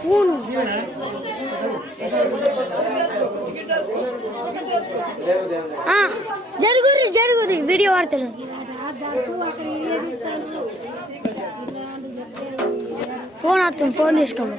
Phone జరుగురి జరుగురి video వార్తలు. ఫోన్ వస్తుంది ఫోన్ తీసుకోము